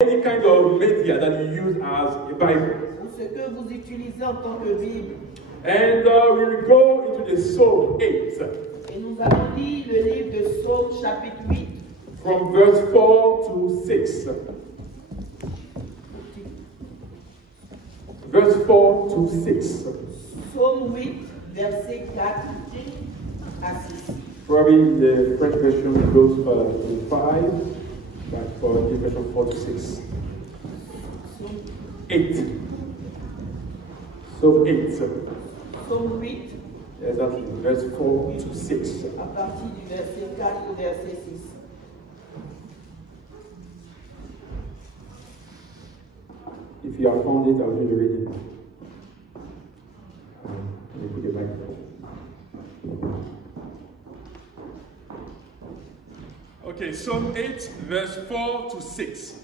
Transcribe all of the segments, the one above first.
any kind of media that you use as a Bible. Ou ce que vous utilisez en tant que Bible. And we will go into the Psalm 8. Et nous allons lire le livre de Psaume chapitre 8. From verse 4 to 6. Verse 4 to 6. Psaume 8, verset 4 à 6. Probably the French version goes to 5, but for the version 4 to 6. 8. So 8. Psaume 8. Exactly. Verse 4 to 6. À partir du verset 4 au verset 6. If you have found it, I'll do the reading. Let me put it back. Okay, Psalm 8, verse 4 to 6.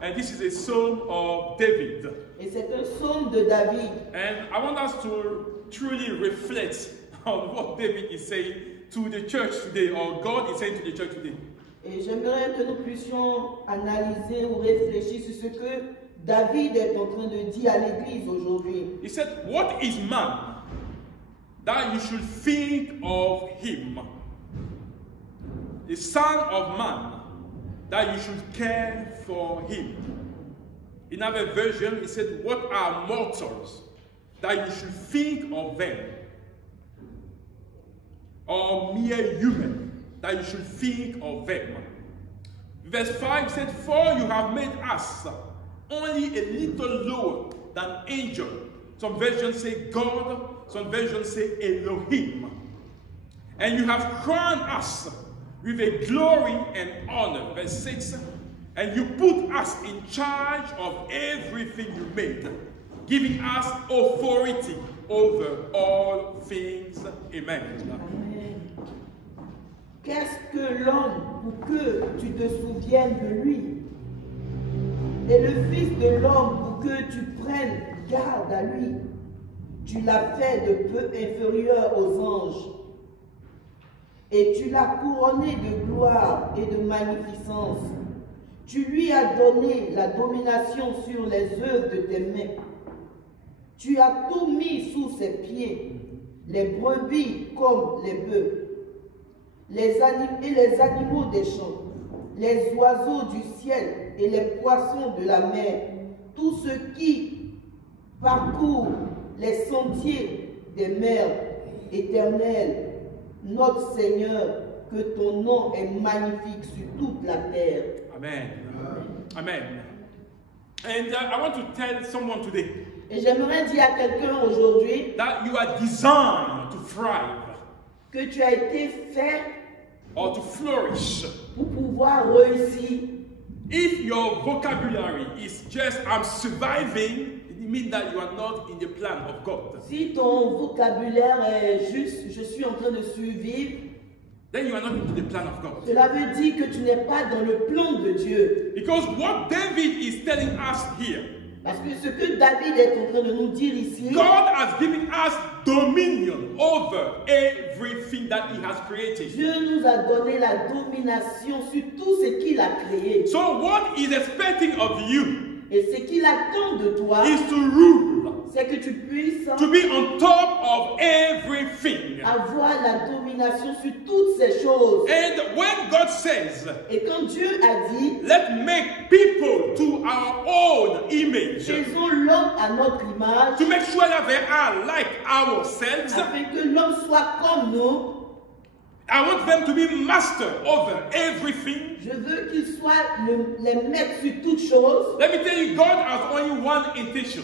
And this is a psalm of David. Et c'est un psaume de David. And I want us to truly reflect on what David is saying to the church today, or God is saying to the church today. Et j'aimerais que nous puissions analyser ou réfléchir sur ce que David est en train de dire à l'église aujourd'hui. He said, "What is man that you should think of him? The son of man that you should care for him." In another version, he said, "What are mortals that you should think of them? Or mere human that you should think of them." Verse 5 said, "For you have made us only a little lower than angel." Some versions say God, some versions say Elohim. "And you have crowned us with a glory and honor." Verse 6, "And you put us in charge of everything you made, giving us authority over all things." Amen. Amen. Qu'est-ce que l'homme pour que tu te souviennes de lui? Et le Fils de l'homme pour que tu prennes garde à lui. Tu l'as fait de peu inférieur aux anges. Et tu l'as couronné de gloire et de magnificence. Tu lui as donné la domination sur les œuvres de tes mains. Tu as tout mis sous ses pieds, les brebis comme les bœufs, les animaux des champs, les oiseaux du ciel et les poissons de la mer, tous ceux qui parcourent les sentiers des mers. Éternel, notre Seigneur, que ton nom est magnifique sur toute la terre. Amen. Amen. And I want to tell someone today Et j'aimerais dire à quelqu'un aujourd'hui that you are designed to thrive que tu as été fait or to flourish. pour pouvoir réussir. If your vocabulary is just "I'm surviving," it means that you are not in the plan of God. Si ton vocabulaire est juste « je suis en train de survivre », Then you are not into the plan of God. cela veut dire que tu n'es pas dans le plan de Dieu. Because what David is telling us here, Parce que ce que David est en train de nous dire ici, God has given us dominion over everything that He has created. Dieu nous a donné la domination sur tout ce qu'il a créé. So what He's expecting of you Et ce qu'il attend de toi, is to rule, c'est que tu puisses to be on top of everything. avoir la domination sur toutes ces choses. And when God says, Et quand Dieu a dit, "Let's make people to our own image," faisons l'homme à notre image, to make sure that they are like ourselves, afin que l'homme soit comme nous, I want them to be master over everything. je veux qu'il soit les maîtres sur toutes choses. Let me tell you, God has only one intention.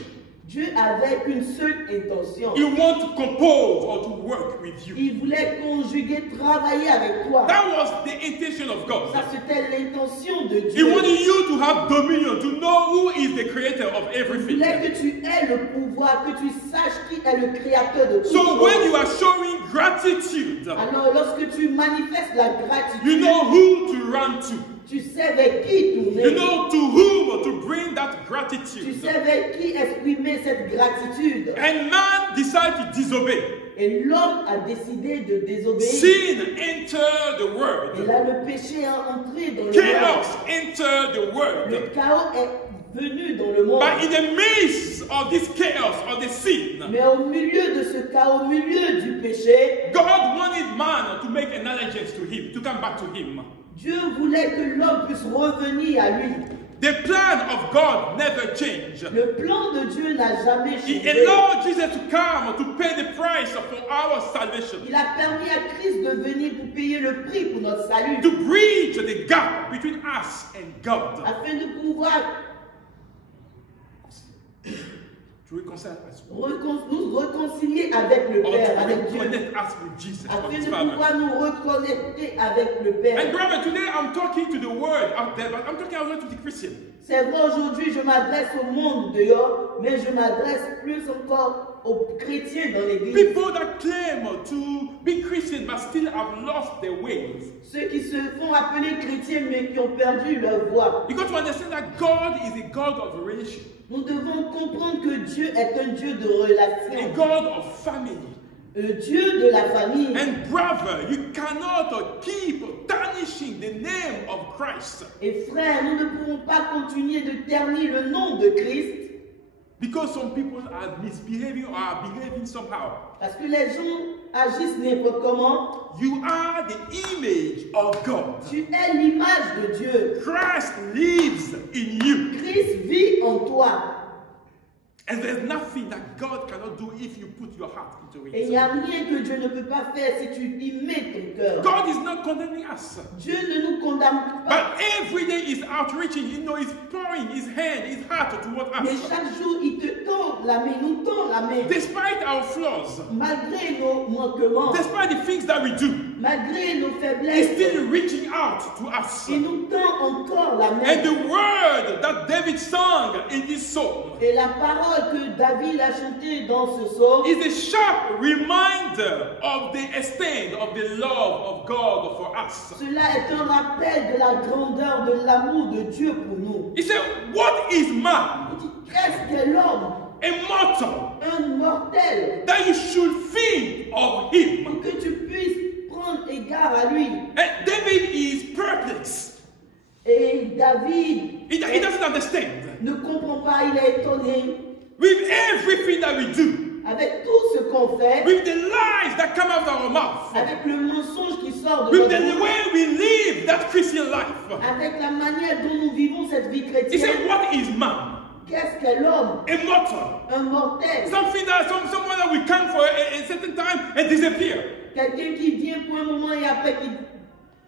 Dieu avait une seule intention. He wants to compose or to work with you. Il voulait conjuguer, travailler avec toi. That was the intention of God. Ça, c'était l'intention de He Dieu. wanted you to have dominion, to know who is the creator of Il everything. voulait que tu aies le pouvoir, que tu saches qui est le créateur de tout. So when you are showing gratitude, Alors, lorsque tu manifestes la gratitude, you know who to run to. tu sais vers qui tourner. You know to whom to bring that Tu gratitude. sais vers qui exprimer cette gratitude. And man decided to disobey. Et l'homme a décidé de désobéir. sin entered the Et world. là, le péché est entré dans le Chaos monde. entered the Le world. chaos est venu dans le monde. But in the midst of this chaos, of the sin, Mais au milieu de ce chaos, au milieu du péché, God wanted man to make an allegiance to him, to come back to him. Dieu voulait que l'homme puisse revenir à lui. The plan of God never changed. Le plan de Dieu n'a jamais He changé. allowed Jesus to come to pay the price for our salvation, Il a permis à Christ de venir pour payer le prix pour notre salut, to bridge the gap between us and God, afin de pouvoir to reconcile us, nous réconcilier avec le or Père, to avec Dieu, reconnect us with Jesus, or afin His de Father. pouvoir nous reconnecter avec le Père. And brother, today I'm talking to the world out there, but I'm talking also to the Christian. C'est vrai, aujourd'hui, je m'adresse au monde dehors, mais je m'adresse plus encore aux chrétiens dans l'église. People that claim to be Christian but still have lost their ways. Ceux qui se font appeler chrétiens, mais qui ont perdu leur voie. You got to understand that God is a God of relation, Nous devons comprendre que Dieu est un Dieu de a relation, God of family. un Dieu de la famille. And brother, you cannot keep tarnishing the name of Christ, Et frère, nous ne pouvons pas continuer de ternir le nom de Christ, because some people are misbehaving or are behaving somehow. parce que les gens agissent n'importe comment. You are the image of God. Tu es l'image de Dieu. Christ lives in you. Christ vit en toi. And there's nothing that God cannot do if you put your heart into Et il it. n'y a rien que Dieu ne peut pas faire si tu y mets ton cœur. God is not condemning us. Dieu ne nous condamne pas. But every day is outreaching, He's pouring His hand, His heart toward Mais us. chaque jour, il te tend la main, nous tend la main. Despite our flaws, Malgré nos manquements, despite the things that we do, malgré nos He's faiblesses, still reaching out to us. il nous tend encore la And main. the word that David sung in this song Et la parole que David a chantée dans ce psaume is a sharp reminder of the extent of the love of God for us. cela est un rappel de la grandeur de l'amour de Dieu pour nous. He said, what is man? Il dit, qu'est-ce que l'homme? A mortal, Un mortel. that you should think of him. Pour que tu puisses prendre égard à lui. And David is perplexed. Et David He doesn't understand. ne comprend pas, il est étonné With everything that we do, avec tout ce qu'on fait, with the lies that come out of our mouth, avec le mensonge qui sort de with notre the bouche, way we live that Christian life. avec la manière dont nous vivons cette vie He chrétienne. said, what is man? Qu'est-ce que l'homme? A mortal. Un mortel. Something that someone that will come for a certain time and disappear. Quelqu'un qui vient pour un moment et après qui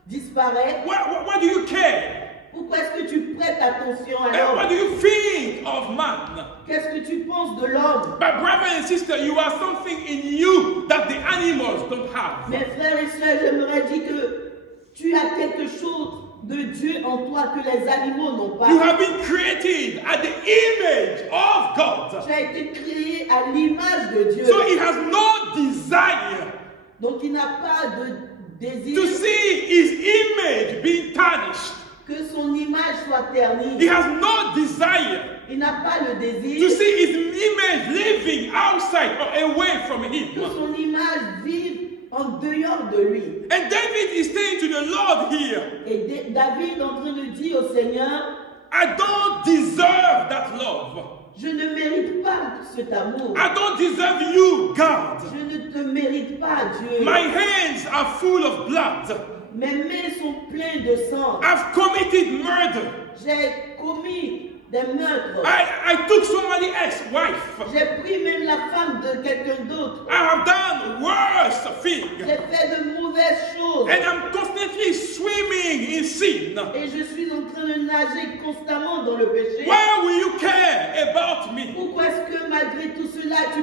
disparaît. Why do you care? Pourquoi est-ce que tu prêtes attention à And what l'homme? do you think of man? Qu'est-ce que tu penses de l'homme? But brother and sister, you are something in you that the animals don't have. Mes frères et sœurs, j'aimerais dire que tu as quelque chose de Dieu en toi que les animaux n'ont pas. You have been created at the image of God. Tu as été créé à l'image de Dieu. So he has no desire Donc il n'a pas de désir to see his image being tarnished. que son image soit ternie. He has no desire Il n'a pas le to désir see his image living outside or away from que him. son image vive en dehors de lui. And David is saying to the Lord here, Et David est en train de dire au Seigneur, I don't deserve that love. je ne mérite pas cet amour. I don't deserve you, God. Je ne te mérite pas, Dieu. My hands are full of blood. Mes mains sont pleines de sang. I've committed murder. J'ai commis des meurtres. I took somebody else's wife. J'ai pris même la femme de quelqu'un d'autre. I have done worse things. J'ai fait de mauvaises choses. And I'm constantly swimming in sin. Et je suis en train de nager constamment dans le péché. Why will you care about me? Pourquoi est-ce que malgré tout cela, tu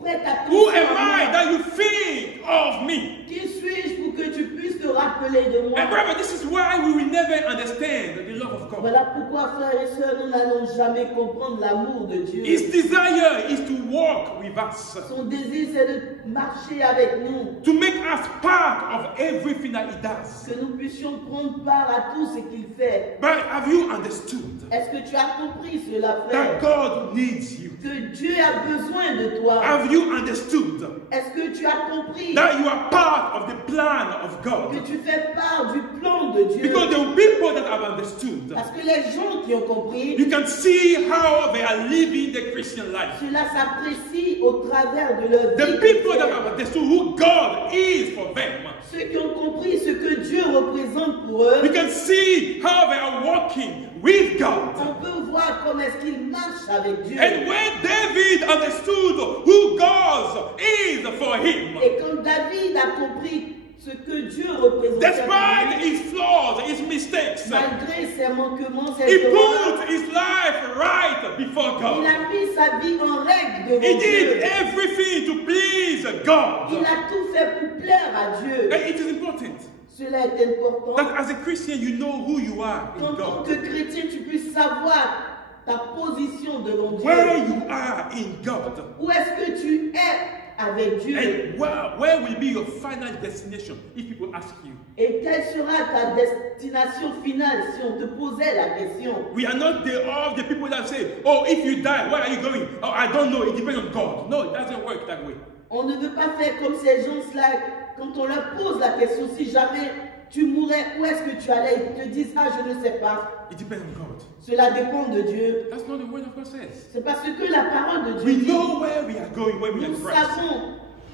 prêtes Who attention am à I moi? that you think of me? Qui suis-je pour que tu puisses te rappeler de moi? And brother, this is why we will never understand the love of God. Voilà pourquoi, frères et sœurs, nous n'allons jamais comprendre l'amour de Dieu. His desire is to walk with us, Son désir, c'est de marcher avec nous. to make us part of everything that he does. Que nous puissions prendre part à tout ce qu'il fait. But have you understood Est-ce que tu as compris cela, that frère? God needs you? que Dieu a besoin de toi. Have you understood Est-ce que tu as compris that you are part of the plan of que God? tu fais part du plan de Dieu? Because the people that have understood, Parce que les gens qui ont compris, you can see how they are living the Christian life. cela s'apprécie au travers de leur The vie people that chrétienne. have understood who God is for them, Ceux qui ont compris ce que Dieu représente pour eux, you can see how they are walking with God. on peut voir comment est-ce qu'ils marchent avec Dieu. And when David understood who God is for him, Et quand David a compris ce que Dieu représentait pour despite lui, his flaws, his mistakes, malgré ses manquements, ses he erreurs, put his life right before il God. a mis sa vie en règle devant He did Dieu. everything to please Il God. a tout fait pour plaire à Dieu. And it is important Cela est important. that as a Christian you know who you are Qu'en in tant God. que chrétien, tu puisses savoir ta position devant Dieu. Where you are in God. Où est-ce que tu es avec Dieu? And where will be your final destination if people ask you? Et quelle sera ta destination finale si on te posait la question? We are not all the people that say, oh, if you die, where are you going? Oh, I don't know, it depends on God. No, it doesn't work that way. On ne veut pas faire comme ces gens-là, quand on leur pose la question, si jamais tu mourrais, où est-ce que tu allais? Ils te disent, ah, je ne sais pas. It depends on God. Cela dépend de Dieu. That's not the word of God says. C'est parce que la parole de Dieu We dit, know where we are going when we are in nous Christ. savons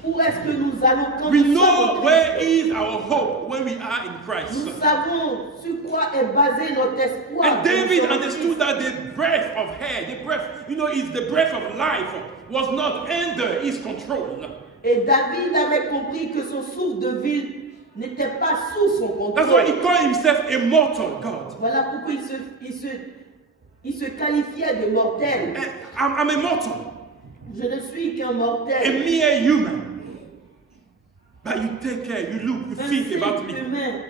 où est-ce que nous allons quand We nous sommes know en where Christ. is our hope when we are in Christ. Nous savons sur quoi est basé notre espoir. And quand nous David sommes en understood Christ. that the breath of air, the breath, is the breath of life, was not under his control. Et David avait compris que son souffle de vie n'était pas sous son That's why he contrôle. called himself a mortal God. Voilà pourquoi il se qualifiait de mortel. I'm a mortal, Je ne suis qu'un a mortel. mere human. But you take care, you look, you Un think about simple me. humain.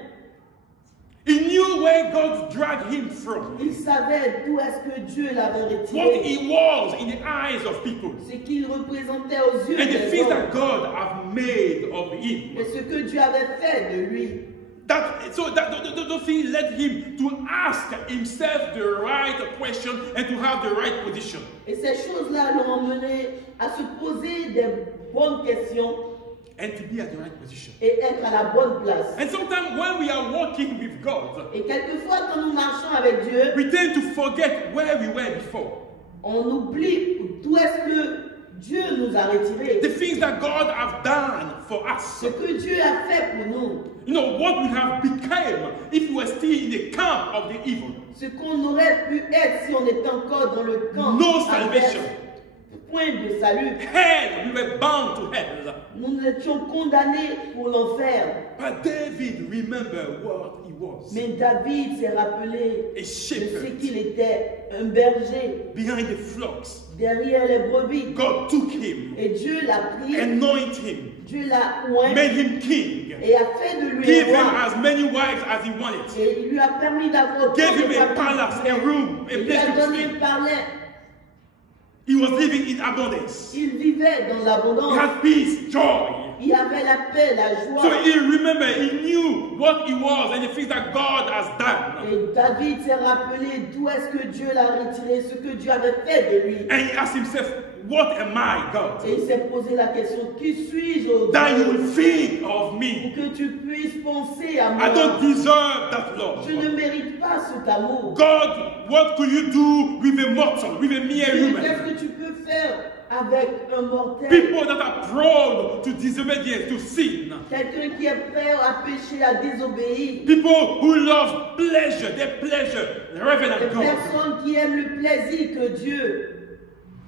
He knew where God dragged him from, Il savait d'où est-ce que Dieu l'avait what retiré. he was in the eyes of people, Ce qu'il représentait aux yeux and the des things that hommes. God have made of him. Et ce que Dieu avait fait de lui. Those things led him to ask himself the right question and to have the right position. Et ces choses-là l'ont emmené à se poser des bonnes questions And to be at the right position. et être à la bonne place. And sometimes when we are walking with God, Et quelquefois, quand nous marchons avec Dieu, we tend to forget where we were before. on oublie d'où est-ce que Dieu nous a retirés. The things that God have done for us. Ce que Dieu a fait pour nous. You know, what we have become if we were still in the camp of the evil. Ce qu'on aurait pu être si on était encore dans le camp. No adverse. salvation. Point de salut. Hell, we were bound to hell. Nous étions condamnés pour l'enfer. But David remembered what he was. Mais David s'est rappelé A de ce shepherd qu'il était, un berger behind the flocks. derrière les brebis. God took him, Et Dieu l'a pris, anointed him, Dieu l'a oint made him king, et a fait de lui gave un him roi. as many wives as he wanted, Et il lui a permis d'avoir gave autant de him a femmes palace, qu'il a voulait. room, a Il lui a place to donné sleep. un palais. He was living in abundance. Il vivait dans He l'abondance. had peace, joy. Il avait la paix, la So joie. he remembered, he knew what he was and the things that God has done. Et David s'est rappelé d'où est-ce que Dieu l'a retiré, ce que Dieu avait fait de lui. And he asked himself, what am I, God? Et il s'est posé la question, qui suis-je au That you Dieu will think of pour me. que tu puisses penser à I moi. don't deserve that love. Je ne mérite pas cet amour. God, what could you do with a mortal, with a mere Dieu, human? qu'est-ce que tu peux faire avec un mortel? People that are prone to disobedience, to sin. Quelqu'un qui est prêt à pécher, à désobéir. People who love pleasure, their pleasure, rather Des than God. personnes qui aiment le plaisir que Dieu.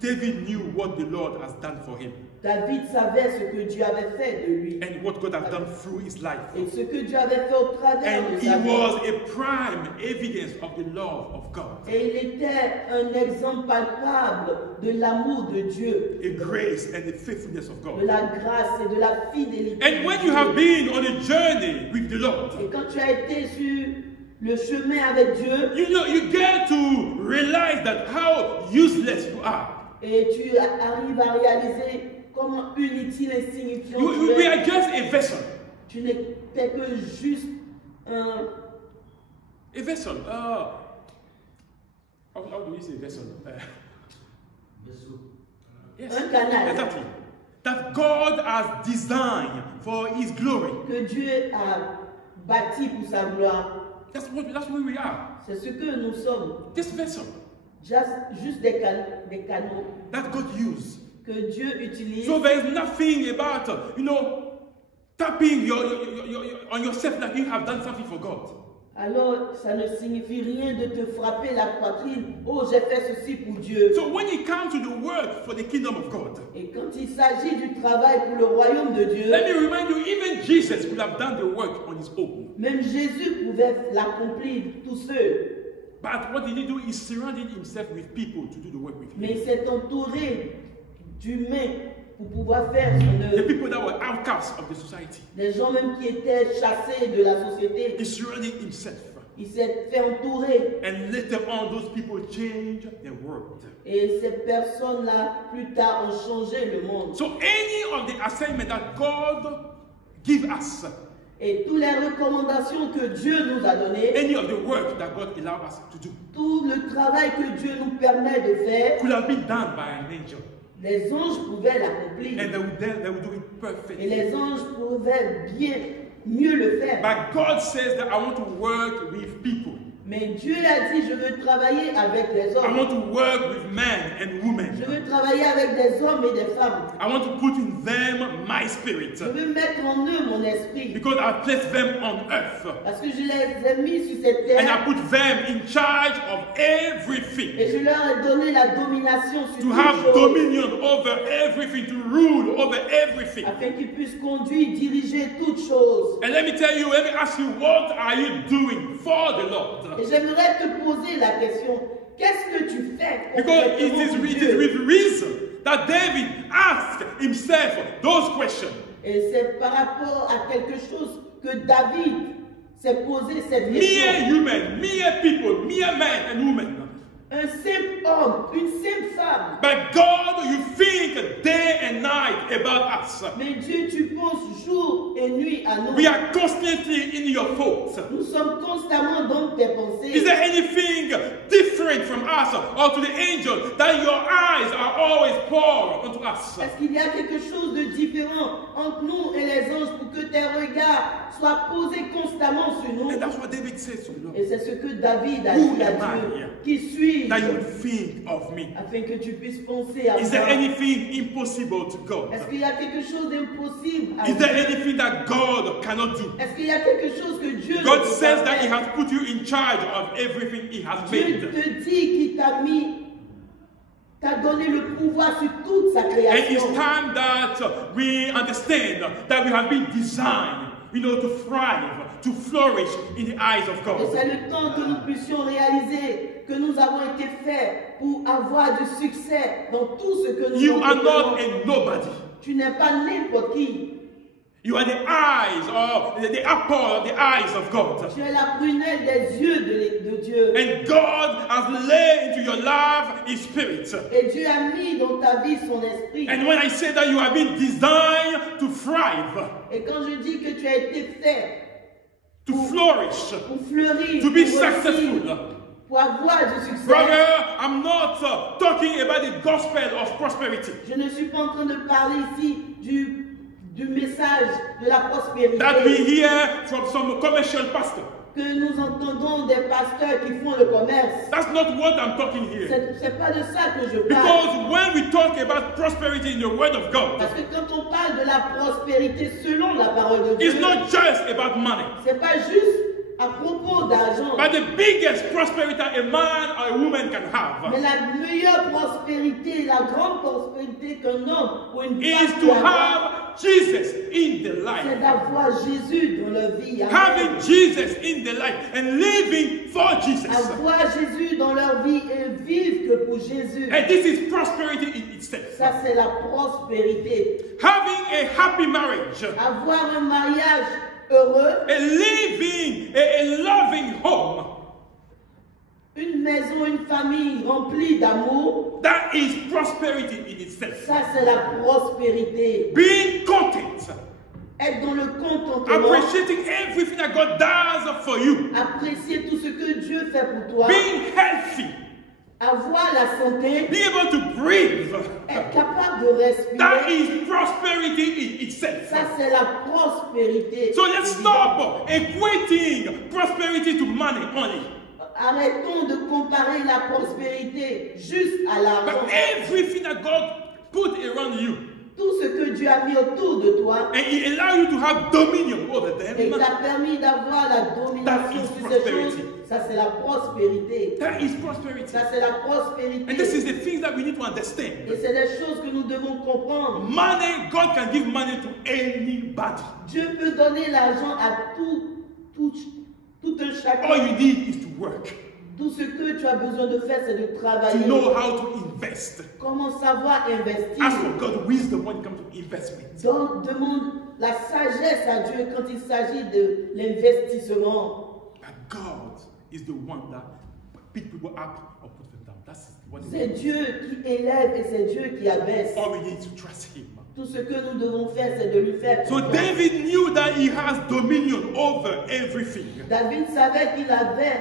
David knew what the Lord has done for him David savait ce que Dieu avait fait de lui. and what God has done through his life. Et ce que Dieu avait fait au travers And de he sa vie. was a prime evidence of the love of God, Et il était un exemple palpable de l'amour de Dieu, a grace and the faithfulness of de God. la grâce et de la fidélité. And when de you Dieu. have been on a journey with the Lord, Et quand tu as été sur le chemin avec Dieu, you know, you get to realize that how useless you are. et tu arrives à réaliser comment inutile et insignifiant tu We es. are just a vessel. Tu n'étais que juste un... A vessel. How do we say vessel? Yes, un canal exactly. That God has designed for His glory. que Dieu a bâti pour sa gloire. That's who we are. C'est ce que nous sommes. This vessel Juste des canaux that God used. que Dieu utilise. So there is nothing about, tapping on yourself that you have done something for God. Alors, ça ne signifie rien de te frapper la poitrine. Oh, j'ai fait ceci pour Dieu. So when it comes to the work for the kingdom of God, Et quand il s'agit du travail pour le royaume de Dieu, let me remind you, even Jesus could have done the work on his own. même Jésus pouvait l'accomplir tout seul. But what did he do? He surrounded himself with people to do the work with him. Mais il s'est entouré d'humains pour pouvoir faire son The œuvre. people that were outcasts of the society. Des gens même qui étaient chassés de la société. He surrounded himself. Il s'est fait entourer. And later on, those people changed the world. Et ces personnes-là, plus tard, ont changé le monde. So any of the assignment that God gives us, Et toutes les recommandations que Dieu nous a données, any of the work that God allows us to do, tout le travail que Dieu nous permet de faire, could have been done by an angel. les anges pouvaient l'accomplir. And they would do it Et perfectly. les anges pouvaient mieux le faire. But God says that I want to work with people. Mais Dieu a dit, je veux travailler avec les I hommes. want to work with men and Je women. veux travailler avec des hommes et des femmes. I want to put in them my spirit. Je veux mettre en eux mon esprit. Because I placed them on earth. Parce que je les ai mis sur cette And I terre. put them in charge of Et everything. je leur ai donné la domination sur To toutes have choses. dominion over everything, to rule over everything. Afin qu'ils puissent conduire, diriger toutes choses. And let me ask you, what are you doing for the Lord? Et j'aimerais te poser la question, qu'est-ce que tu fais Because it concrètement is pour with Dieu? reason that David asked himself those questions. Et c'est par rapport à quelque chose que David s'est posé cette Mere question. human, mere people, mere men and women. Un simple homme, une simple femme. But God, you think day and night about us. Mais Dieu, tu penses jour et nuit à nous. We are constantly in your thoughts. Nous sommes constamment dans tes pensées. Is there anything different from us or to the angel that your eyes are always poured onto us? Est-ce qu'il y a quelque chose de différent entre nous et les anges pour que tes regards soient posés constamment sur nous? And that's what David says to the Lord. Et c'est ce que David a Who dit à am Dieu. I? Qui suis-je? That you will think of me. Afin que tu puisses penser à Is there moi. anything impossible to God? Est-ce qu'il y a quelque chose d'impossible à Is there Dieu? anything that God cannot do? Est-ce qu'il y a quelque chose que Dieu ne God peut says pas that He faire? has put you in charge of everything He has Dieu made. te dit qu'il t'a donné le pouvoir sur toute sa And it's création. time that we understand that we have been designed, to thrive, to flourish in the eyes of Et God. c'est le temps que nous puissions réaliser que nous avons été faits pour avoir du succès dans tout ce que nous You are entreprenons. not a nobody. Tu n'es pas n'importe qui. You are the eyes or the apple of the eyes of God. Tu es la prunelle des yeux de Dieu. And God has laid into your life His Spirit. Et Dieu a mis dans ta vie son esprit. And when I say that you have been designed to thrive, Et quand je dis que tu as été fait to flourish, pour fleurir, to be pour réussir, successful. pour avoir du succès, Brother, I'm not talking about the gospel of prosperity. je ne suis pas en train de parler ici du message de la prospérité That we hear from some commercial pastor. que nous entendons des pasteurs qui font le commerce. That's not what I'm talking here. C'est pas de ça que je parle. Because when we talk about prosperity in the Word of God, Parce que quand on parle de la prospérité selon la parole de Dieu, it's not just about money. c'est pas juste à propos d'argent. But the biggest prosperity a man or a woman can have Mais la meilleure prospérité, la grande prospérité qu'un homme ou une is femme to peut avoir, have Jesus in the c'est life. d'avoir Jésus dans leur vie. Having Jesus in the life and living for Jesus. Avoir Jésus dans leur vie et vivre que pour Jésus. And this is prosperity in itself. Ça, c'est la prospérité. Having a happy marriage, Avoir un mariage heureux, a living, a loving home, une maison, une famille remplie d'amour, that is prosperity in itself. ça, c'est la prospérité. Being content, Être dans le contentement, appreciating everything that God does for you, apprécier tout ce que Dieu fait pour toi, being healthy, avoir la santé, be able to breathe. être capable de That respirer, is prosperity in itself. ça c'est la prospérité. So let's stop equating prosperity to money only. Arrêtons de comparer la prospérité juste à But l'argent. everything that God put around you, Tout ce que Dieu a mis autour de toi, and He allow you to have dominion over et il them, t'a permis d'avoir la domination That is sur ces prosperity. choses, ça c'est la prospérité. that is prosperity. Ça c'est la And prospérité. this is the things that we need to Et understand. c'est des choses que nous devons comprendre. Money, God can give money to anybody. Dieu peut donner l'argent à tout un All chacun. you need is to work, Tout ce que tu as besoin de faire, c'est de to travailler. know how to invest. Comment savoir investir? Ask for God wisdom when it comes to investment. Donc, demande la sagesse à Dieu quand il s'agit de l'investissement. That God is the one that pick people up or put them down. That's what it C'est is. Dieu qui élève et c'est Dieu qui abaisse. All we need is to trust Him. Tout ce que nous devons faire, c'est de lui faire So confiance. David knew that he has dominion over everything. David savait qu'il avait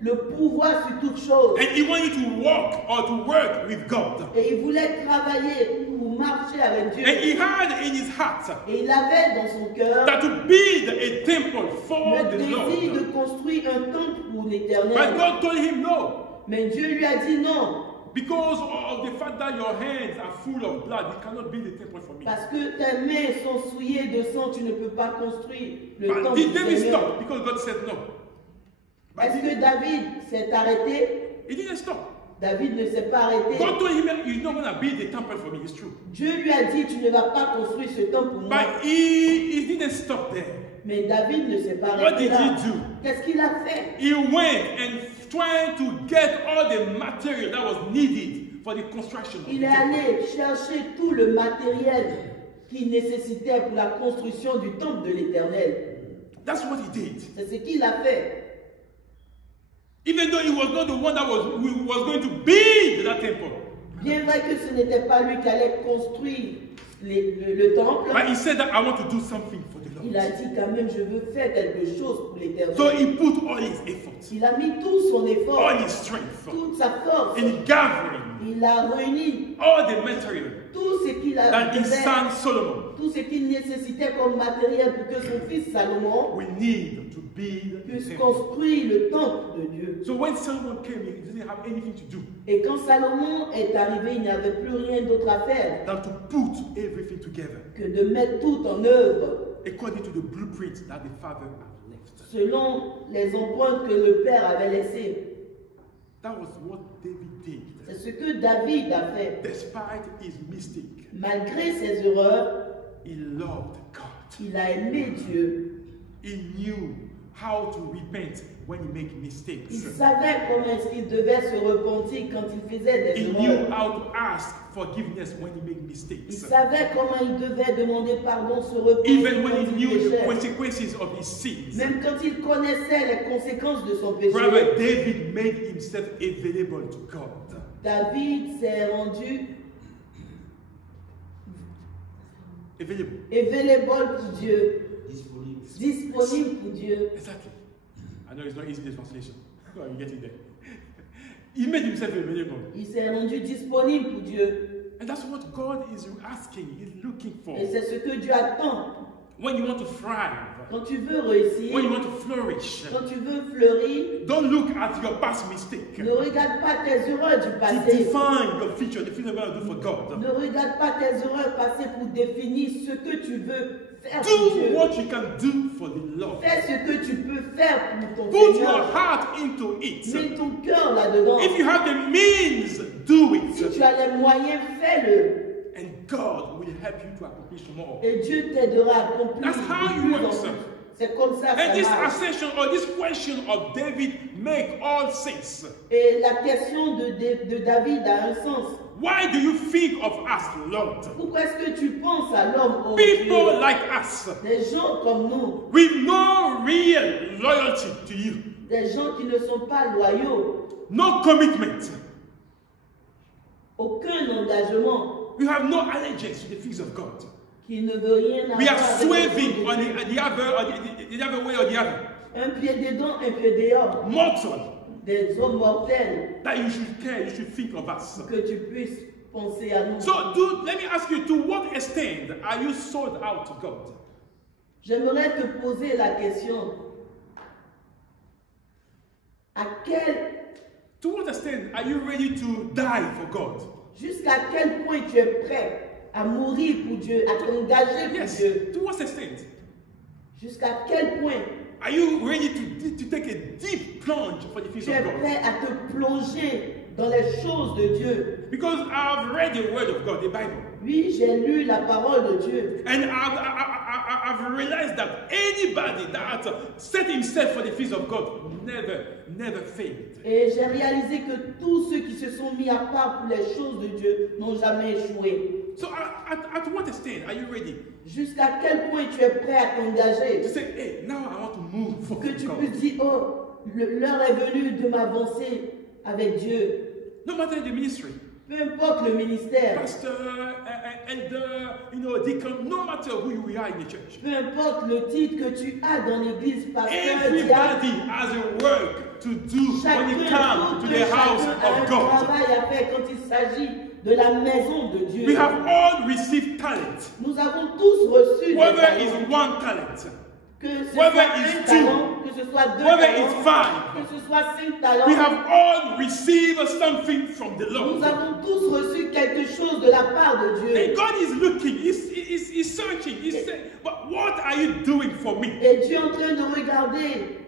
le pouvoir sur toute chose. And he wanted to walk or to work with God. Et il voulait travailler ou marcher avec Dieu. And he had in his heart Et il avait dans son cœur that to build a temple for le the désir de Lord. construire un temple pour But l'Éternel. God told him no. Mais Dieu lui a dit non. Because of the fact that your hands are full of blood, you cannot build a temple for me. Parce que tes mains sont souillées de sang, tu ne peux pas construire le But temple did du David Seigneur. stop? Because God said no. But Est-ce que David s'est arrêté? he didn't stop. David ne s'est pas arrêté. God told him, you're not going to build a temple for me. It's true. Dieu lui a dit, tu ne vas pas construire ce temple pour moi. But he didn't stop there. Mais David ne s'est pas What arrêté did là. he do? Qu'est-ce qu'il a fait? He went and tried to get all the material that was needed for the construction of the Il est temple. allé chercher tout le matériel qu'il nécessitait pour la construction du temple de l'Éternel. That's what he did. C'est ce qu'il a fait. Even though he was not the one that was going to build that temple. Bien vrai que ce n'était pas lui qui allait construire le temple, But he said that I want to do something for the il a Lord. dit quand même, je veux faire quelque chose pour l'Éternel. So he put all his efforts, Il a mis tout son effort, all his strength, toute sa force. in gathering Il a réuni all the material tout ce qu'il that his avait, son Solomon tout ce qu'il nécessitait comme matériel pour que son fils Salomon will need to build the puisse temple. construire le temple de Dieu. So when Solomon came, he didn't have anything to do Et quand Salomon est arrivé, il n'y avait plus rien d'autre à faire than to put everything together que de mettre tout en œuvre according to the blueprint that the father had left. selon les empreintes que le Père avait laissées. That was what David C'est did. ce que David a fait. Despite his mistake, Malgré ses erreurs, he loved God. il a aimé Dieu. He knew how to repent when he made Il mistakes. savait comment est-ce qu'il devait se repentir quand il faisait des He knew erreurs. how to ask forgiveness when he made Il mistakes. savait comment il devait demander pardon, se repentir Even when quand he il knew the péchait. consequences of his sins. Même quand il connaissait les conséquences de son péché, Brother David made himself available to God. David s'est rendu Available. pour Dieu, Disponible. disponible pour Dieu. Exactly. I know it's not easy, the translation. Oh, you get it there. He made himself available. Il s'est rendu disponible pour Dieu. And that's what God is asking, He's looking for. Et c'est ce que Dieu attend. When you want to thrive, Quand tu veux réussir, when you want to flourish, quand tu veux fleurir, don't look at your past mistake ne regarde pas tes erreurs du to passé. define your future, the thing you're going to do for God. Ne regarde pas tes erreurs passées pour définir ce que tu veux faire pour Do Dieu. what you can do for the Lord. Fais ce que tu peux faire pour ton Put your Seigneur. heart into it. Mets ton cœur là-dedans. If you have the means, do Si it. tu as les moyens, fais-le. And God will help you to accomplish more. Et Dieu t'aidera à accomplir. That's how de it plus en works. plus. C'est comme ça que And this ça marche. assertion or this question of David make all sense. Et la question de David a un sens. Why do you think of us, Lord? Pourquoi est-ce que tu penses à l'homme au People Dieu? like us Des gens comme nous, with no real loyalty to you, des gens qui ne sont pas loyaux, no commitment. aucun engagement, We have no allegiance to the things of God. qui ne veut rien avoir We are avec les swerving choses on de Dieu. the other way or the other. Un pied dedans, un pied dehors. Mortal. des hommes mortels, that you should care, you should think of us. que tu puisses penser à nous. So, let me ask you, to what extent are you sold out to God? J'aimerais te poser la question. To what extent are you ready to die for God? Jusqu'à quel point tu es prêt à mourir pour Dieu, à t'engager pour Yes, Dieu? to what extent? Jusqu'à quel point Are you ready to take a deep plunge for the things tu of es God? prêt à te plonger dans les choses de Dieu? Because I've read the word of God, the Bible. Oui, j'ai lu la parole de Dieu. And I've realized that anybody that set himself for the things of God never failed. Et j'ai réalisé que tous ceux qui se sont mis à part pour les choses de Dieu n'ont jamais échoué. So at what extent are you ready Jusqu'à quel point tu es prêt à to t'engager say, hey, now I want to move for pour que tu God? puisses dire, oh, l'heure est venue de m'avancer avec Dieu. No matter the ministry, Peu importe le ministère, pastor, elder, deacon, no matter who you are in the church. peu importe le titre que tu as dans l'église, pasteur, Everybody diacre, has a work to do when it chacun comes to the house a un of God. travail à faire quand il s'agit de la maison de Dieu. We have all received talent. Nous avons tous reçu des Whether it's talents. one talent, Que ce whether soit it's un two, talent, que ce soit deux whether talents, it's five, que ce soit 5 we talents, have all received something from the nous Lord. avons tous reçu quelque chose de la part de Dieu. And God is looking, He's searching, He's saying, but what are you doing for me? Et Dieu est en train de regarder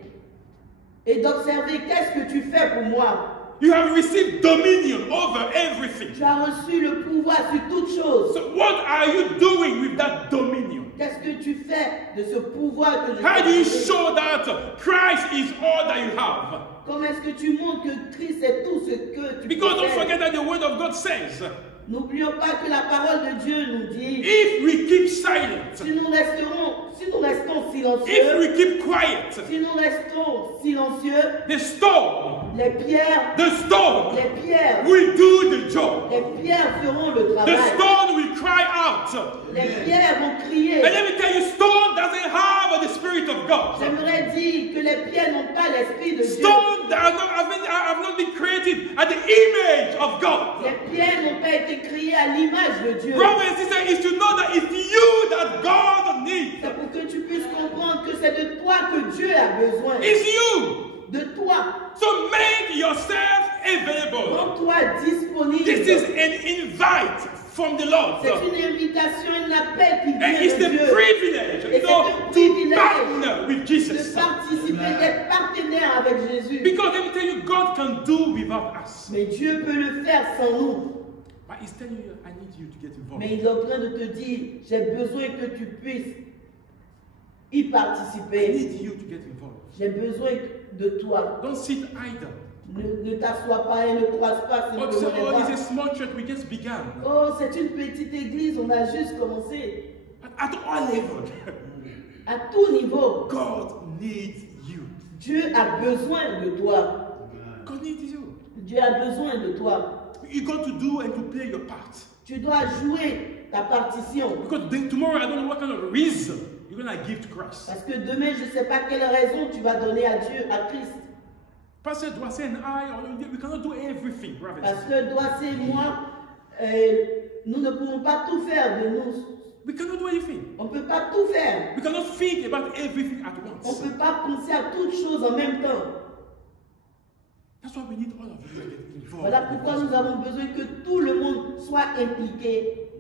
et d'observer qu'est-ce que tu fais pour moi. You have received dominion over everything. Tu as reçu le pouvoir sur toutes choses. So what are you doing with that dominion? Qu'est-ce que tu fais de ce pouvoir que je How t'ai do you donné? show that Christ is all that you have? Comment est-ce que tu montres que Christ est tout ce que tu Because don't possèdes? forget that the word of God says, N'oublions pas que la parole de Dieu nous dit, if we keep silent, si nous restons if silencieux, we keep quiet, si nous restons silencieux, the stone les pierres will do the job. feront le The travail. stone will cry out. Les pierres vont crier. And let me tell you, stone doesn't have the Spirit of God. J'aimerais dire que les pierres n'ont pas l'esprit de Dieu. Stone that have not been created at the image of God. Les pierres n'ont pas été créées à l'image de Dieu. Brothers and sisters, is to know that it's you that God needs. C'est pour que tu puisses comprendre que c'est de toi que Dieu a besoin. It's you. De toi. So make yourself available. Rends-toi disponible. This is an invite from the Lord. C'est une invitation, un appel qui And vient it's de the Dieu. privilege, Et c'est to un privilège partner with de Jesus. participer, d'être partenaire avec Jésus. Because let me tell you, God can do without us. Mais Dieu peut le faire sans nous. But He's telling you, I need you to get involved. Mais il est en train de te dire, j'ai besoin que tu puisses y I participer. need you to get involved. J'ai besoin de toi. Don't sit idle. Ne t'assois pas et ne croise pas Oh, so, simplement les it's a pas. small church, we just began. Oh, c'est une petite église, on a juste commencé. But at all levels, À tout niveau, God needs you. Dieu a besoin de toi. God needs you. Dieu a besoin de toi. You got to do and to play your part. Tu dois jouer ta partition. Because tomorrow, I don't know what kind of reason you're going to give to Christ. Parce que demain, je ne sais pas quelle raison tu vas donner à Dieu, à Christ. Pastor Doissé and I, we cannot do everything, brothers. Parce que Doissé et moi, nous ne pouvons pas tout faire de nous. We cannot do anything. On ne peut pas tout faire. We cannot think about everything at On once. ne peut pas penser à toutes choses en même temps. That's why we need all of you to get involved. Voilà pourquoi nous avons besoin que tout le monde soit impliqué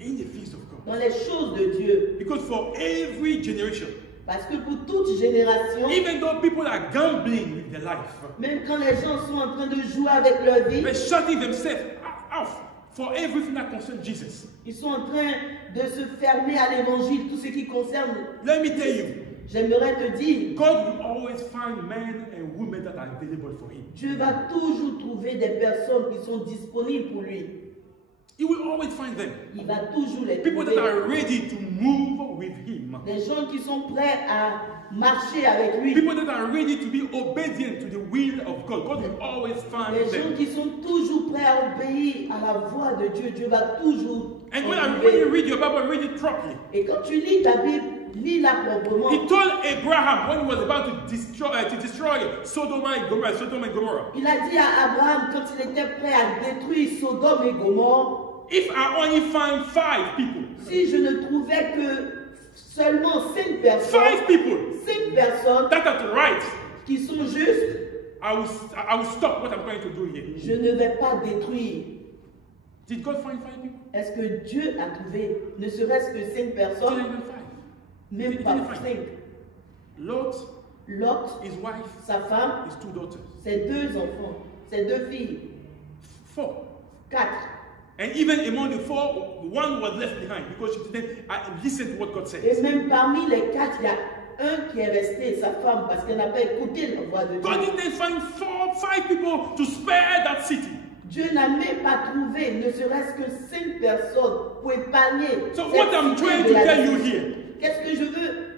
in the things of God. dans les choses de Dieu. Because for every generation, Parce que pour toute génération, even though people are gambling with their life, même quand les gens sont en train de jouer avec leur vie, they're shutting themselves off for everything that concerns Jesus. ils sont en train de se fermer à l'évangile, tout ce qui concerne. Let me tell you, J'aimerais te dire, God will always find men and women that are available for Him. Dieu va toujours trouver des personnes qui sont disponibles pour lui. He will always find them. Il va toujours les People that trouver. are ready to move with Him. Des gens qui sont prêts à marcher avec lui. People that are ready to be obedient to the will of God. God will always find Des gens them. qui sont toujours prêts à obéir à la voix de Dieu. Dieu va toujours And when trouver. you read your Bible, read it properly. Et quand tu lis ta Bible, Lis-la proprement. He told Abraham when he was about to destroy Sodom and Gomorrah. Il a dit à Abraham quand il était prêt à détruire Sodome et Gomorrhe, If I only find 5 people, si je ne trouvais que seulement 5 personnes, 5 people 5 personnes that are right, qui sont justes, I will stop what I'm going to do here. je ne vais pas détruire. Did God find 5 people? Est-ce que Dieu a trouvé ne serait-ce que 5 Not personnes, even 5. même He pas didn't find. 5? Lot, Lot, his wife, sa femme, his 2 daughters. ses 2 enfants, ses 2 filles, 4. 4. And even among the 4, 1 was left behind because she didn't listen to what God said. Et même parmi les 4, il y a un qui est resté, sa femme, parce qu'elle n'a pas écouté la voix de God Dieu. didn't find 5 people to spare that city. Dieu n'a même pas trouvé, ne serait-ce que 5 personnes pour épargner. So cette what I'm cité trying de to la tell you destruction. here Qu'est-ce que je veux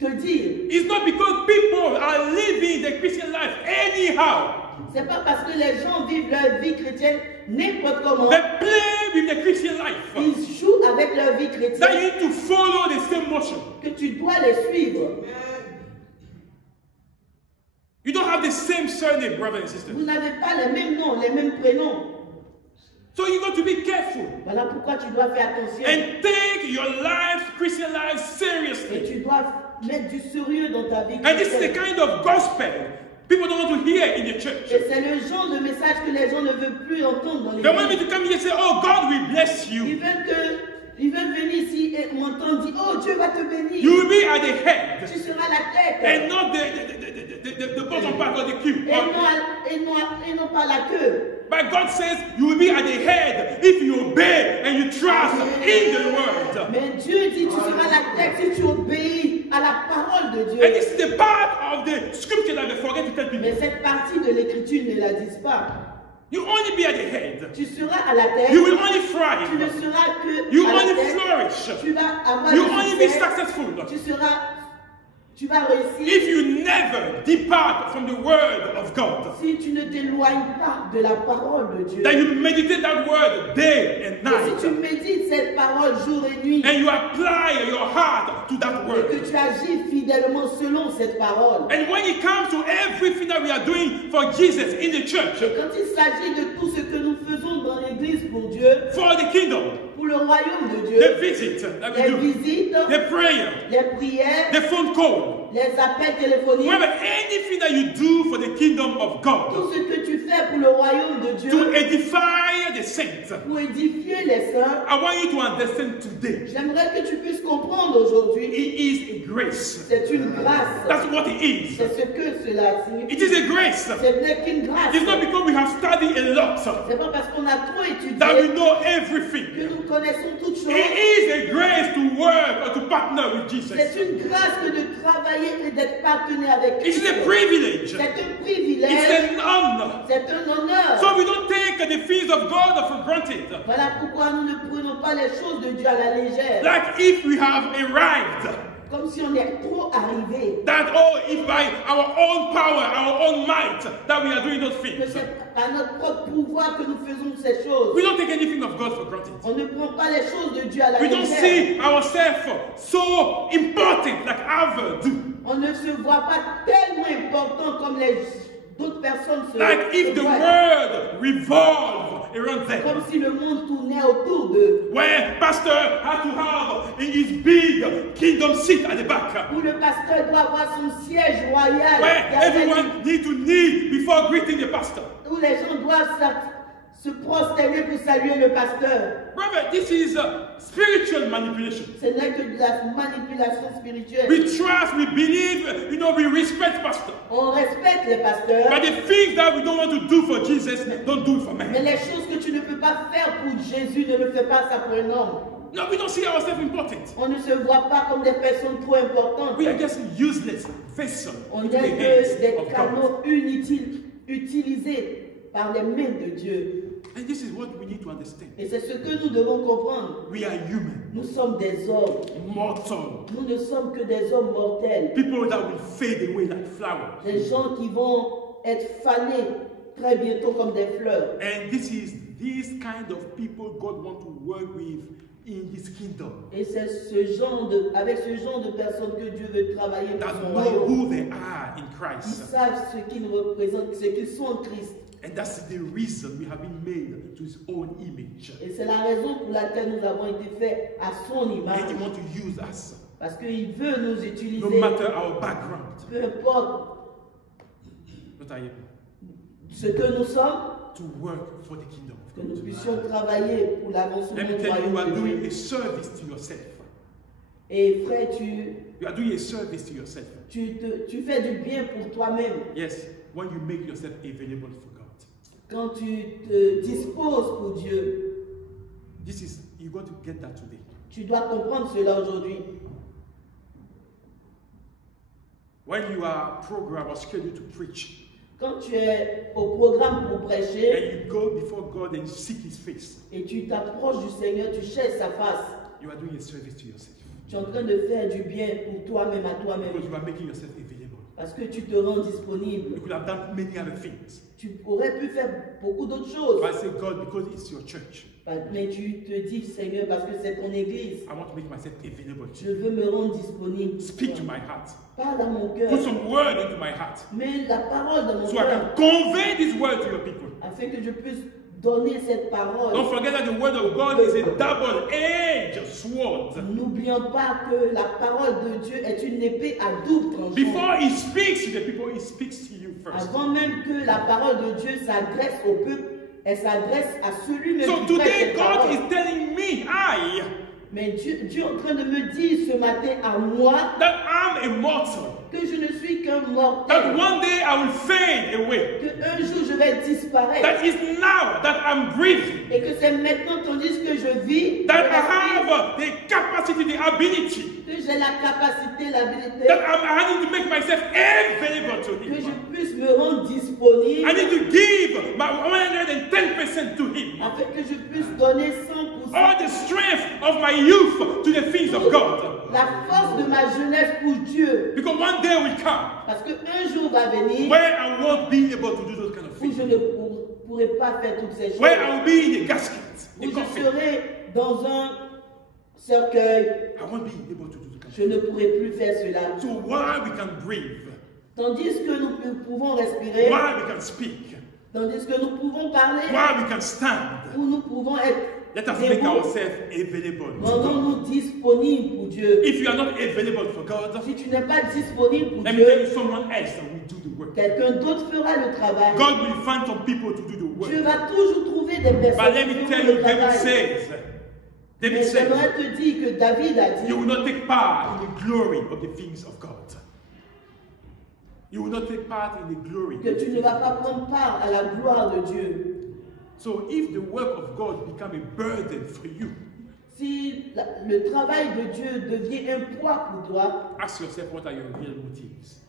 te dire? is not because people are living the Christian life anyhow. C'est pas parce que les gens vivent leur vie chrétienne n'importe comment. They play with the Christian life. Ils jouent avec leur vie That chrétienne you need to follow the same motion. que tu dois les suivre. You don't have the same surname, brothers and sisters. Vous n'avez pas les mêmes noms, les mêmes prénoms. So you got to be careful Voilà pourquoi tu dois faire attention. and take your life, Christian life, Et seriously. tu dois mettre du sérieux dans ta vie And this is the chrétienne. kind of gospel people don't want to hear in the church. Et c'est le genre de message que les gens ne veulent plus entendre dans les They want me églises. to come here and say, oh, God will bless Ils you. veulent venir ici et m'entendre dire, oh, Dieu va te bénir. You will be at the head Tu seras la tête. and not the bottom part of the queue. Et non pas la queue. But God says you will be at the head if you obey and you trust in the word. Mais Dieu dit, tu seras la tête si tu obéis à la parole de Dieu. And this is the part of the scripture that they forget to tell Mais people. cette partie de l'écriture ne la disent pas. You only be at the head. Tu seras à la tête. You will only Tu ne thrive. seras que You à la only tête. flourish. Tu vas avoir You du only be succès. successful Tu vas réussir if you never depart from the word of God. si tu ne t'éloignes pas de la parole de Dieu. That you meditate that word day and Et si tu night. médites cette parole jour et nuit, And you apply your heart to that et word. que tu agis fidèlement selon cette parole. And when it comes to everything that we are doing for Jesus in the church, Et quand il s'agit de tout ce que nous faisons dans l'église pour Dieu, for the kingdom, pour le royaume de the Dieu, visit that we les do, visites, the prayer, les prières, the phone call, les appels téléphoniques, whatever, anything that you do for the kingdom of God, tout ce que tu fais pour le royaume de to Dieu, edify the saints, pour édifier les saints, I want you to understand today, j'aimerais que tu puisses comprendre aujourd'hui, it is a grace. c'est une grâce. That's what it is. C'est ce que cela signifie. It is a grace. Ce n'est qu'une grâce. It's not because we have studied a lot C'est pas parce qu'on a trop that we étudié know que everything. nous connaissons toutes choses. It is a grace to work or to partner with Jesus. C'est une grâce que de travailler et d'être partenaire avec It is a Christ. privilege. C'est un It's privilège, an honor. c'est un honneur. So we don't take the things of God for granted. Voilà pourquoi nous ne prenons pas les choses de Dieu à la légère. Like if we have arrived, Comme si on est trop arrivé. that oh, if by our own power, our own might, that we are doing those Que things. c'est par notre propre pouvoir que nous faisons ces choses. We don't take anything of God for granted. On ne prend pas les choses de Dieu à la We don't légère. see ourselves so important like others do. On ne se voit pas tellement important comme les d'autres personnes se Like if the voient. world revolve around them. Comme si le monde tournait autour d'eux. Where pastor has to have his big kingdom seat at the back. Où le pasteur doit avoir son siège royal. Where derrière lui. everyone need to kneel before greeting the pastor. Où les gens doivent se prosterner pour saluer le pasteur. Brother, this is spiritual manipulation. Ce n'est que de la manipulation spirituelle. We trust, we believe, we respect pastor. On respecte les pasteurs. But the things that we don't want to do for Jesus, don't do it for Mais man. les choses que tu ne peux pas faire pour Jésus, ne le fais pas ça pour un homme. No, we don't see ourselves important. On ne se voit pas comme des personnes trop importantes. We are just useless vessels On into the n'est hands que des of God. canaux inutiles, utilisés par les mains de Dieu. And this is what we need to understand. Et c'est ce que nous devons comprendre. We are human, Nous sommes des hommes. mortal, Nous ne sommes que des hommes mortels. people that will fade away like flowers. Des gens qui vont être fanés très bientôt comme des fleurs. And this is this kind of people God wants to work with in His kingdom Et c'est avec ce genre de personnes que Dieu veut travailler pour that son know royaume. who they are in Ils Christ. savent ce qu'ils représentent, ce qu'ils sont en Christ. And that's the reason we have been made to His own image. Et c'est la raison pour laquelle nous avons été faits à son And image. He wants to use us, Parce qu'il veut nous utiliser, no matter our background. peu importe What are you? ce que nous sommes, To work for the kingdom of que nous God. puissions travailler pour l'avancement Let me du tell you, you are royaume de doing Dieu. a service to yourself. Et frère, You are doing a service to yourself. tu fais du bien pour toi-même Yes, when you make yourself available for God. quand tu te disposes pour Dieu. You got to get that today. Tu dois comprendre cela aujourd'hui. When you are programmed or scheduled to preach, Quand tu es au programme pour prêcher and you go before God and seek His face, et tu t'approches du Seigneur, tu cherches sa face, you are doing a service to yourself. tu es en train de faire du bien pour toi-même à toi-même. Because you are making yourself available. Parce que tu te rends disponible. You could have done many other things. Tu aurais pu faire beaucoup d'autres choses. But I say, God, because it's your church, Mais tu te dis, Seigneur, parce que c'est ton église, I want to make myself available to je you. veux me rendre disponible. Speak to my heart. Parle à mon cœur. Put some word into my heart. Mets la parole dans mon So I cœur can convey this word to your people. afin que je puisse donner cette parole. Don't forget that the word of God is a double-edged sword. N'oublions pas que la parole de Dieu est une épée à double tranchant. Before He speaks to the people, He speaks to you first. Avant même que la parole de Dieu s'adresse au peuple, elle s'adresse à celui-même So qui prêche today, cette God parole. is telling me, Mais Dieu est en train de me dire ce matin à moi that I'm immortal. que je ne suis qu'un That mortel, one day I will fade away. que un jour je vais disparaître That is now that I'm breathing. et que c'est maintenant tandis que je vis, That je I have the capacity, the ability. que j'ai la capacité, l'habilité, That I need to make myself available to que Him. je puisse me rendre disponible, I need to give my 110% to Him. afin que je puisse donner 100%. All the strength of my youth to the things of God. La force de ma jeunesse pour Dieu. Because one day will come Parce qu'un jour va venir where I won't be able to do those kind of où things. je ne pourrai pas faire toutes ces choses. Where I will be in a casket, Où a je coffin. serai dans un cercueil. I won't be able to do those kind of Je ne pourrai plus faire cela. things. So while we can breathe, Tandis que nous pouvons respirer, while we can speak, tandis que nous pouvons parler, while we can stand, où nous pouvons être let us make debout, ourselves available to God. rendons-nous disponibles pour Dieu. If you are not available for God, Si tu n'es pas disponible pour let me tell you, Dieu, someone else that will do the work. quelqu'un d'autre fera le travail. God will find some people to do the work. Dieu va toujours trouver des But personnes let qui me feront tell le you, David travail. says, David Mais says, j'aimerais te dire que David a dit, you will not take part in the glory of the things of God. You will not take part in the glory. que tu ne vas pas prendre part à la gloire de Dieu. So if the work of God become a burden for you, Si le travail de Dieu devient un poids pour toi, ask yourself, what are your real motives?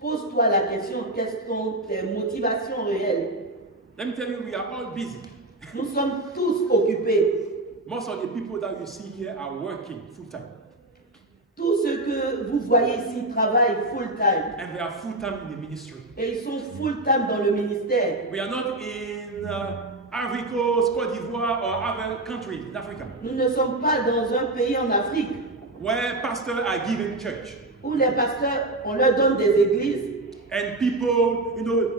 pose-toi la question, quelles sont tes motivations réelles? Let me tell you, we are all busy. Nous sommes tous occupés. Most of the people that you see here are working full-time. Tous ceux que vous voyez ici travaillent full-time. And they are full-time in the ministry. Et ils sont full-time dans le ministère. We are not in Ivory Coast, Côte d'Ivoire, or other countries in Africa, Nous ne sommes pas dans un pays en Afrique where pastors are given church. où les pasteurs, on leur donne des églises And people,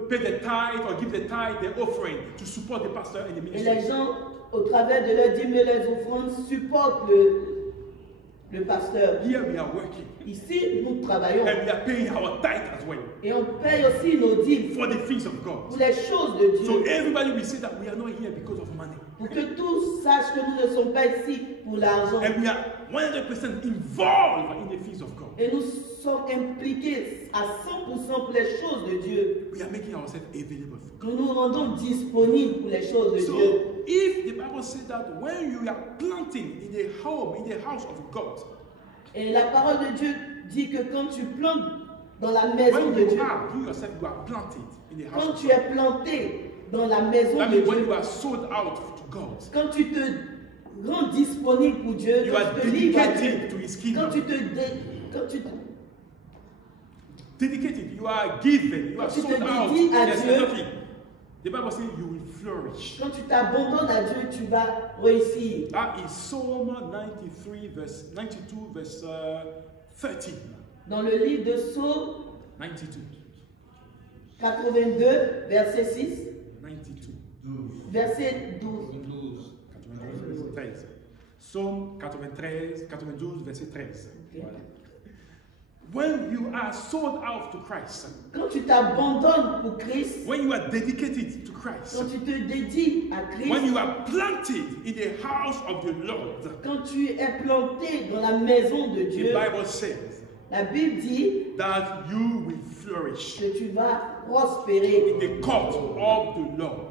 pay the tithe or give the tithe, the offering to support the pastor and the et les ministry. gens, au travers de leurs dîmes et leurs offrandes, supportent le pasteur. Here we are working. Ici, nous travaillons And we are paying our tithe as well et on paye aussi nos dîmes for the things of God. pour les choses de So Dieu. everybody will say that we are not here because of money. Pour que tous sachent que nous ne sommes pas ici pour l'argent. And we are 100% involved in the things of God. Et nous sommes impliqués à 100% pour les choses de Dieu. We are making ourselves available for God. Nous nous rendons disponibles pour les choses de Dieu. So if the Bible says that when you are planting in a home, in the house of God, Et la parole de Dieu dit que quand tu plantes dans la maison when de you Dieu, yourself, you are planted in the house quand of tu God. es planté dans la maison That de means when Dieu, you are sold out to God, quand tu te rends disponible pour Dieu, you quand are tu te livres à Dieu, dedicated to His quand kingdom. tu te Dedicated, you are given, you are Tu te sold out. dédies à There's Dieu. nothing. The Bible says you will flourish. Quand tu t'abandonnes à Dieu, tu vas réussir. That is Psalm 92 verse 13. Dans le livre de Psaume 92. 82, verset 6, 92. verset 12. 92 verset 13. Psaume 92 verset 13. Okay. Voilà. When you are sold out to Christ, Quand tu t'abandonnes pour Christ, when you are dedicated to quand Christ, tu te dédies à when Christ, you are planted in the house of the Lord, quand tu es planté dans la maison de the Dieu, Bible says la Bible dit that you will flourish que tu vas prospérer in the court of the Lord.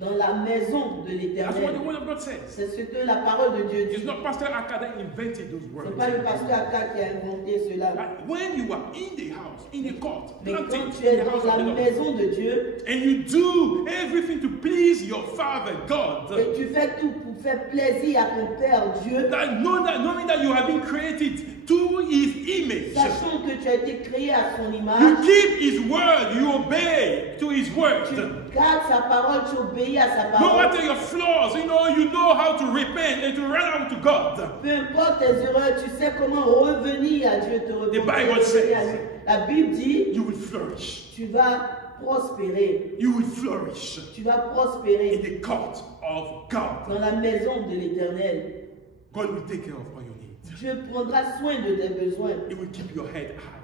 dans la maison de That's what the l'Éternel. word of God says. C'est ce que la parole de Dieu It's dit. not Pastor Akka that invented those Ce words. n'est pas le pasteur Akka qui a inventé cela. That when you are in the house, in the court, Mais quand planted tu es in the house dans of the la Lord, maison de Dieu and you do everything to please your Father God, et tu fais tout pour faire plaisir à ton Père Dieu, knowing that you have been created to His image, sachant que tu as été créé à son you image, keep His word, you obey to His word. tu gardes sa parole, tu obéis à sa No parole. matter your flaws, you know how to repent and to run out to God. Peu importe tes erreurs, tu sais comment revenir à Dieu, te repentir, Bible revenir says- à lui. La Bible dit, You will flourish. tu vas prospérer. You will flourish Tu vas in prospérer the court of God. dans la maison de l'Éternel. God will take care of all your needs. Dieu prendra soin de tes besoins. He will keep your head high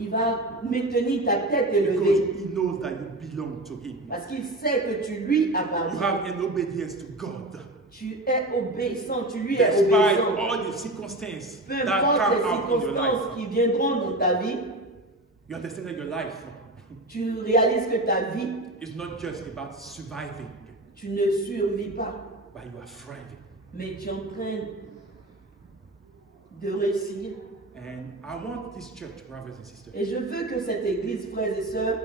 Il va maintenir ta tête because élevée He knows that you belong to Him. parce qu'il sait que tu lui You appartiens. have an obedience to God. Tu es obéissant, tu lui es Despite obéissant. all the circumstances Peu that importe come les out in your life, circonstances qui viendront dans ta vie, you understand that your life tu réalises que ta vie, is not just about surviving, tu ne survis pas, but you are thriving. mais tu es en train de réussir. And I want this church, brothers and sisters, Et je veux que cette église, frères et sœurs,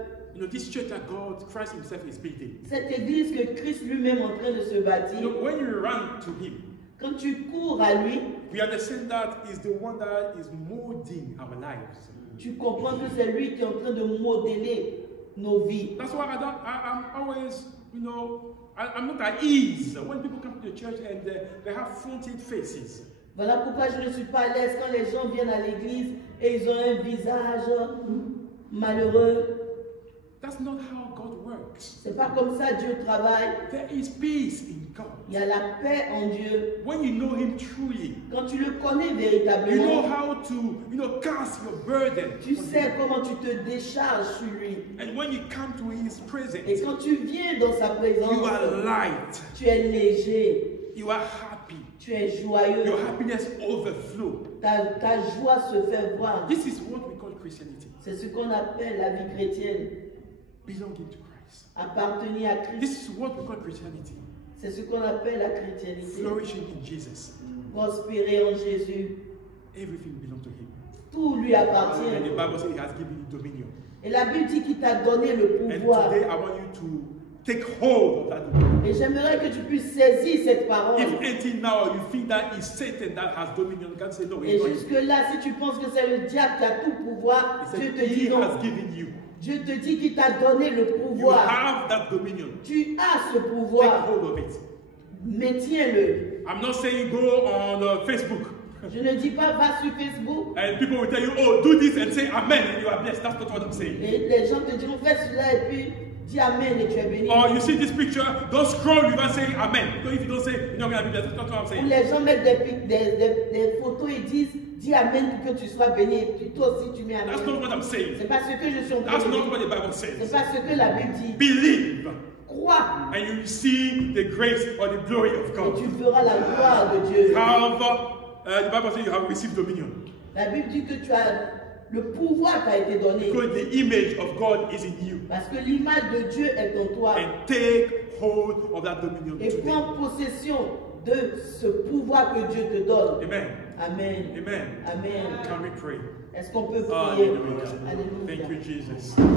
this church that God, Christ Himself is building. cette église que Christ lui-même est en train de se bâtir, When you run to Him, quand tu cours à lui, we understand that He's the one that is molding our lives. tu comprends que c'est lui qui est en train de modeler nos vies. That's why I'm always, I'm not at ease when people come to the church and they have fronted faces. Voilà pourquoi je ne suis pas à l'aise quand les gens viennent à l'église et ils ont un visage malheureux. That's not how God works. C'est pas comme ça Dieu travaille. There is peace in God. Il y a la paix en Dieu. When you know Him truly, Quand tu le connais you know véritablement, how to, cast your burden. tu on sais Him. comment tu te décharges sur lui. And when you come to His Et presence, quand tu viens dans sa you are présence, light. tu es léger, You are happy. tu es joyeux. Your happiness overflow. Ta joie se fait voir. This is what we call Christianity. C'est ce qu'on appelle la vie chrétienne. Belonging to Christ. Appartenir à Christ. This is what we call Christianity. C'est ce qu'on appelle la chrétienté. Flourishing in Jesus. Prospérer en Jésus. Everything belongs to Him. Tout lui And the appartient. Bible says He has given you dominion. Et la Bible dit qu'il t'a donné le And pouvoir. today I want you to take hold of that dominion. Et j'aimerais que tu puisses saisir cette parole. If until now you think that it's Satan that has dominion, God say no, Et it's not. jusque-là, si tu penses que c'est le diable qui a tout pouvoir, He Dieu said te dit He non. has given you. Dieu te dit qu'il t'a donné le You pouvoir. have that dominion. Tu as ce Take pouvoir. hold of it. Mais tiens-le. I'm not saying go on Facebook Je ne dis pas va sur Facebook and people will tell you, oh, do this and say amen and you are blessed. That's not what I'm saying. et les gens te diront fais cela et puis dis amen et tu es béni. Or you see this picture, don't scroll without saying amen. Because if you don't say, you're not going to be blessed. That's not what I'm Où saying. les gens mettent des photos et disent dis amen pour que tu sois béni et puis toi aussi tu mets amen. That's not what I'm saying. C'est pas ce que je suis en train That's de not what dire. the Bible C'est says. pas ce que la Bible dit. Believe Crois and you will see the grace or the glory of et God. tu verras la gloire de Dieu. The Bible says you have received dominion. La Bible dit que tu as le pouvoir t'a été donné Because the image of God is in you. parce que l'image de Dieu est en toi. And take hold of that dominion Et today. prends possession de ce pouvoir que Dieu te donne. Amen. Amen. Amen. Amen. Can we pray? Est-ce qu'on peut prier? Hallelujah. Thank Alléluia. you, Jesus.